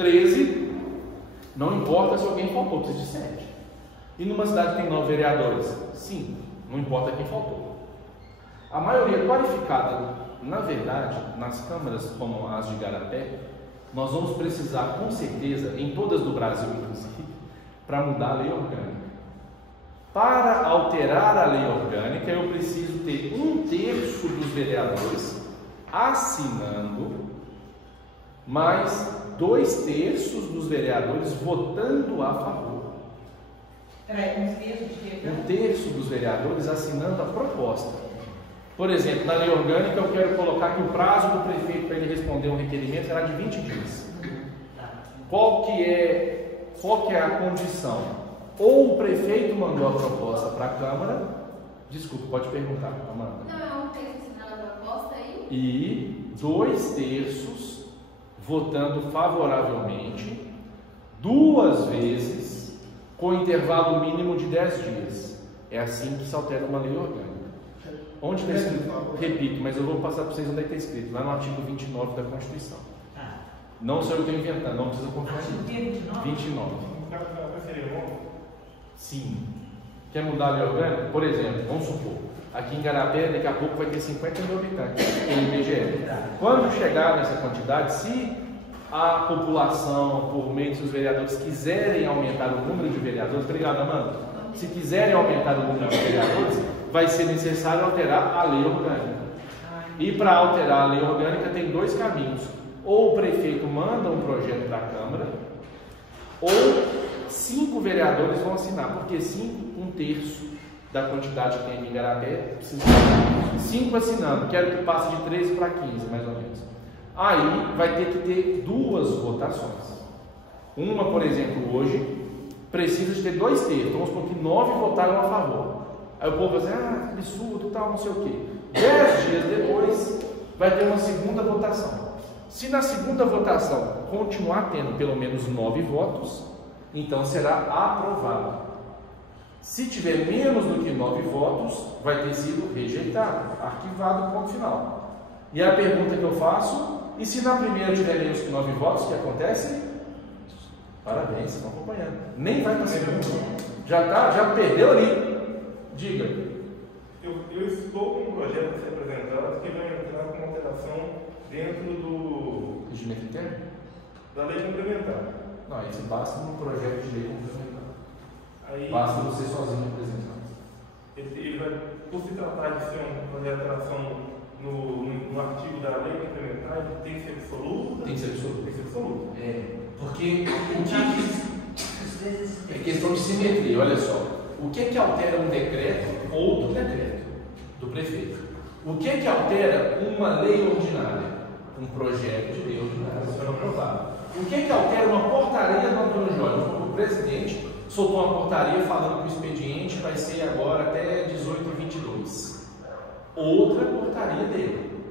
13, não importa se alguém faltou, precisa de 7. E numa cidade que tem 9 vereadores? 5, não importa quem faltou. A maioria qualificada, na verdade, nas câmaras como as de Igarapé, nós vamos precisar, com certeza, em todas do Brasil, inclusive, para mudar a lei orgânica. Para alterar a lei orgânica, eu preciso ter 1/3 dos vereadores assinando, mais 2/3 dos vereadores votando a favor. Peraí, 1/3 de quê? 1/3 dos vereadores assinando a proposta. Por exemplo, na lei orgânica eu quero colocar que o prazo do prefeito para ele responder um requerimento será de 20 dias. Qual que é a condição? Ou o prefeito mandou a proposta para a Câmara, desculpa, pode perguntar, Amanda. Não, tem assinado a proposta aí. E 2/3 votando favoravelmente, 2 vezes, com intervalo mínimo de 10 dias. É assim que se altera uma lei orgânica. Onde está escrito? Repito, mas eu vou passar para vocês onde é que está escrito. Lá no artigo 29 da Constituição. Não sou eu que estou inventando, não precisa conferir. 29. Sim. Quer mudar a lei orgânica? Por exemplo, vamos supor, aqui em Igarapé daqui a pouco vai ter 50 mil habitantes em IBGE. Quando chegar nessa quantidade, se a população, por meio dos seus vereadores, quiserem aumentar o número de vereadores, obrigado, Amanda. Se quiserem aumentar o número de vereadores, vai ser necessário alterar a lei orgânica. E para alterar a lei orgânica tem 2 caminhos. Ou o prefeito manda um projeto para a Câmara, ou 5 vereadores vão assinar, porque 5, 1/3 da quantidade que tem em Igarapé, 5 assinando, quero que passe de 13 para 15, mais ou menos. Aí vai ter que ter 2 votações. Uma, por exemplo, hoje, precisa de ter 2/3, vamos supor que 9 votaram a favor. Aí o povo vai dizer, que absurdo, tal, não sei o quê. 10 dias depois, vai ter uma segunda votação. Se na segunda votação continuar tendo pelo menos 9 votos, então será aprovado. Se tiver menos do que 9 votos, vai ter sido rejeitado, arquivado, ponto final. E a pergunta que eu faço, e se na primeira tiver menos que 9 votos, o que acontece? Parabéns, estão acompanhando. Nem vai para a segunda. Já perdeu ali. Diga. Eu estou com um projeto a ser apresentado que vai entrar com alteração dentro do regimento interno? Da lei complementar. Não, isso basta no projeto de lei complementar. Aí, basta você sozinho apresentar. Ele vai, por se tratar de ser uma alteração no artigo da lei complementar, ele tem que ser absoluto? Tem que ser absoluto. Tem que ser absoluto. Porque é questão de simetria, olha só. O que altera um decreto ou outro decreto do prefeito? O que altera uma lei ordinária? Um projeto de lei ordinária será aprovado. O que altera uma portaria do Antônio Jorge? O presidente soltou uma portaria falando que o expediente vai ser agora até 18/22. Outra portaria dele.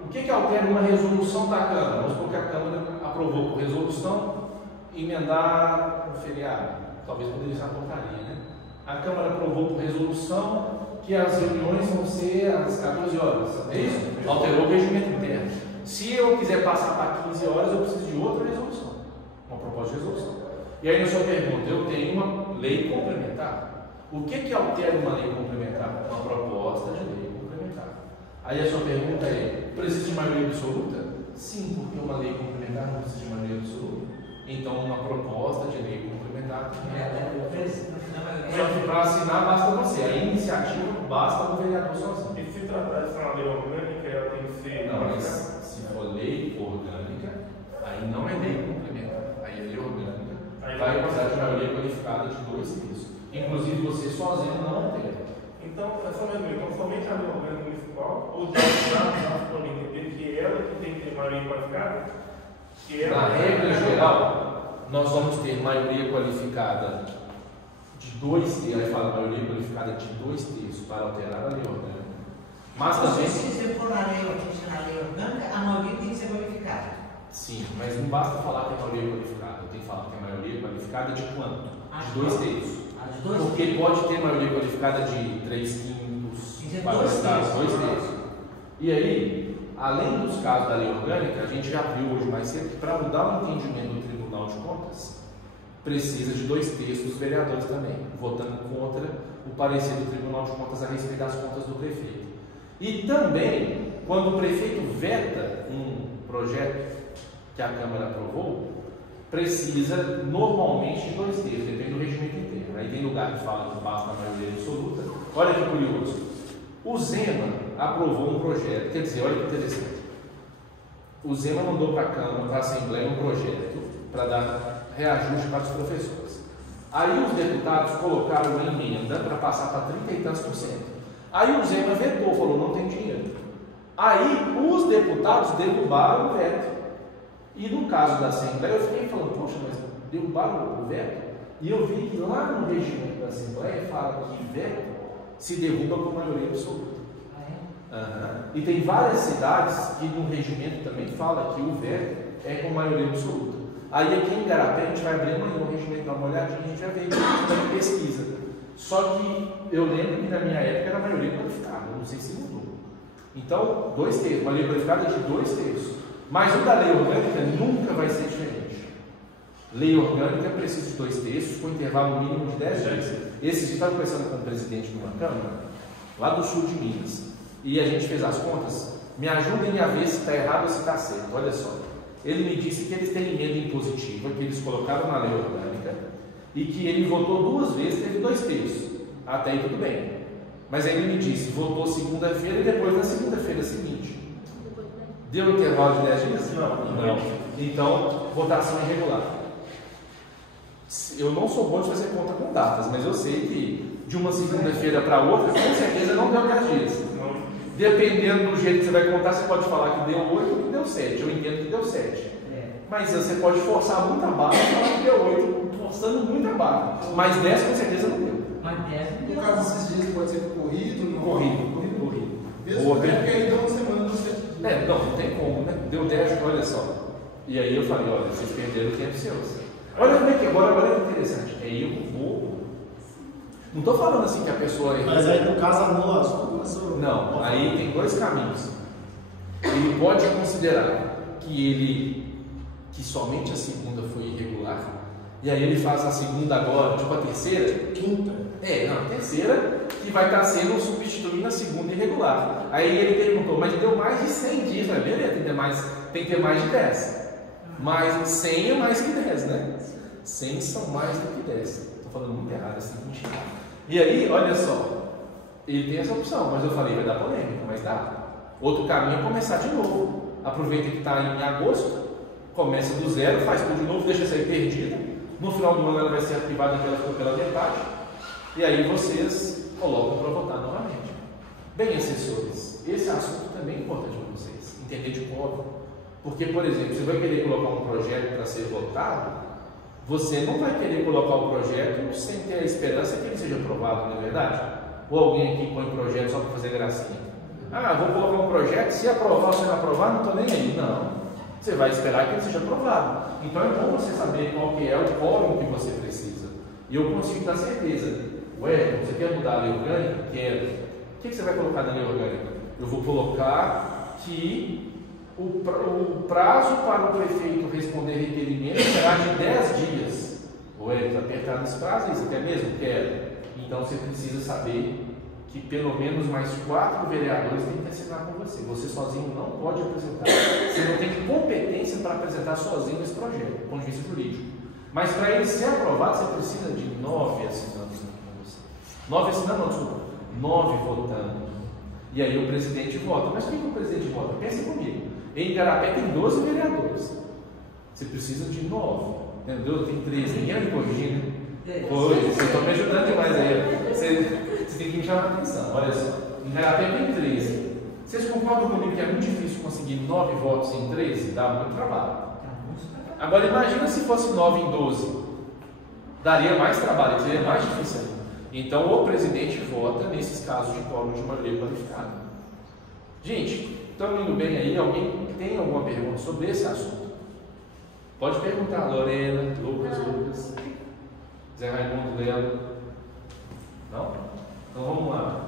O que altera uma resolução da Câmara? Vamos supor que a Câmara aprovou por resolução emendar um feriado. Talvez poderia ser uma portaria, né? A Câmara aprovou por resolução que as reuniões vão ser às 14 horas. É isso? Alterou o regimento interno. Se eu quiser passar para 15 horas, eu preciso de outra resolução. Uma proposta de resolução. E aí na sua pergunta, eu tenho uma lei complementar. O que altera uma lei complementar? Uma proposta de lei complementar. Aí a sua pergunta é, precisa de maioria absoluta? Sim, porque uma lei complementar não precisa de maioria absoluta. Então uma proposta de lei complementar só que para assinar basta você. A iniciativa basta o vereador sozinho. E se tratar de ser uma lei orgânica, ela tem que ser... Não, mas se for lei orgânica, aí não é lei complementar. Aí é lei orgânica. Aí vai precisar de maioria qualificada de 2/3. Inclusive você sozinho não tem. Então, é só mesmo, então somente a lei orgânica municipal, ou de nós podemos entender que ela que tem que ter maioria qualificada? Na regra geral, nós vamos ter maioria qualificada de 2/3, aí fala maioria qualificada de 2/3 para alterar a lei orgânica. Mas também. Se você for na lei orgânica, a maioria tem que ser qualificada. Sim, mas não basta falar que é maioria qualificada, tem que falar que é maioria qualificada de quanto? De 2/3. Porque pode ter maioria qualificada de 3/5 para o Estado, 2/3. E aí, além dos casos da lei orgânica, a gente já viu hoje mais cedo que para mudar o entendimento do Tribunal de Contas, precisa de 2/3 dos vereadores também, votando contra o parecer do Tribunal de Contas a respeito das contas do prefeito. E também, quando o prefeito veta um projeto que a Câmara aprovou, precisa normalmente de 2/3, depende do regimento interno. Aí tem lugar que fala que basta a maioria absoluta. Olha que curioso. O Zema aprovou um projeto, quer dizer, olha que interessante. O Zema mandou para a Câmara, para a Assembleia, um projeto para dar reajuste para os professores. Aí os deputados colocaram uma emenda para passar para 30 e tantos %. Aí o Zema vetou, falou, não tem dinheiro. Aí os deputados derrubaram o veto. E no caso da Assembleia, eu fiquei falando, poxa, mas derrubaram o veto? E eu vi que lá no regimento da Assembleia fala que veto se derruba com maioria absoluta. E tem várias cidades que no regimento também fala que o veto é com maioria absoluta. Aí aqui em Igarapé a gente vai abrir amanhã o regimento, dar uma olhadinha, a gente já vê de pesquisa. Só que eu lembro que na minha época era maioria qualificada, eu não sei se mudou. Então, 2/3, maioria qualificada de 2/3. Mas o da lei orgânica nunca vai ser diferente. Lei orgânica precisa de 2/3 com intervalo mínimo de 10 dias. Esse dia estava conversando com o presidente de uma Câmara, lá do sul de Minas, e a gente fez as contas. Me ajudem a ver se está errado ou se está certo. Olha só. Ele me disse que eles têm emenda impositiva, que eles colocaram na lei orgânica, e que ele votou 2 vezes, teve 2/3. Até aí tudo bem. Mas aí ele me disse, votou segunda-feira e depois na segunda-feira seguinte. Deu intervalo de 10 dias? Não. Então, votação irregular. Eu não sou bom de fazer conta com datas, mas eu sei que de uma segunda-feira para outra, com certeza não deu 10 dias. Dependendo do jeito que você vai contar, você pode falar que deu 8 ou que deu 7. Eu entendo que deu 7. Mas você pode forçar muito a barra e falar que deu 8, forçando muito a barra. Mas 10 com certeza não deu. Mas 10 não deu. No caso desses dias pode ser corrido, não? Corrido. Mesmo porque aí deu uma semana dos 7 dias. Não tem como, né? Deu 10, olha só. E aí eu falei, olha, vocês perderam o tempo seus. Olha como é que agora é interessante. É erro bobo. Não estou falando assim que a pessoa errou. Mas aí no caso anula as culpas. Não, aí tem 2 caminhos. Ele pode considerar que somente a segunda foi irregular, e aí ele faz a segunda agora, tipo a terceira, Quinta. a terceira, que vai estar sendo substituindo a segunda irregular. Aí ele perguntou, mas deu mais de 100 dias, né? Beleza, tem que ter mais de 10. Mas 100 é mais que 10, né? 100 são mais do que 10. Estou falando muito errado assim, mentira. E aí, olha só, ele tem essa opção, mas eu falei, vai dar polêmica, mas dá. Outro caminho é começar de novo. Aproveita que está em agosto, começa do zero, faz tudo de novo, deixa sair perdida. No final do ano ela vai ser ativada pela metade. E aí vocês colocam para votar novamente. Bem, assessores, esse assunto também é importante para vocês, entender de código. Porque, por exemplo, você vai querer colocar um projeto para ser votado, você não vai querer colocar o projeto sem ter a esperança que ele seja aprovado, não é verdade? Ou alguém aqui põe projeto só para fazer gracinha. Vou colocar um projeto, se aprovar ou se não aprovar, não estou nem aí. Não. Você vai esperar que ele seja aprovado. Então é bom você saber qual que é o quórum que você precisa. E eu consigo dar certeza. Você quer mudar a lei orgânica? Quero. O que você vai colocar na lei orgânica? Eu vou colocar que o prazo para o prefeito responder requerimento será de 10 dias. Está apertado esse prazo aí, você quer mesmo? Quero. Então você precisa saber que pelo menos mais 4 vereadores têm que assinar com você. Você sozinho não pode apresentar. Você não tem competência para apresentar sozinho esse projeto, do ponto de vista jurídico. Mas para ele ser aprovado, você precisa de 9 assinantes com você. 9 assinantes, não, desculpa. 9 votando. E aí o presidente vota. Mas por que o presidente vota? Pensa comigo. Em Igarapé tem 12 vereadores. Você precisa de 9. Entendeu? Tem 13. Ninguém vai me corrigir, né? Vocês estão me ajudando demais aí. Você tem que me chamar a atenção. Olha só. Em Igarapé tem 13. Vocês concordam comigo que é muito difícil conseguir 9 votos em 13? Dá muito trabalho. Agora imagina se fosse 9 em 12. Daria mais trabalho, seria mais difícil ainda. Então o presidente vota nesses casos de quórum de maioria qualificada. Gente, estamos indo bem aí? Alguém tem alguma pergunta sobre esse assunto? Pode perguntar, Lorena, Lucas, Zé Raimundo, Lelo. Não? Então vamos lá.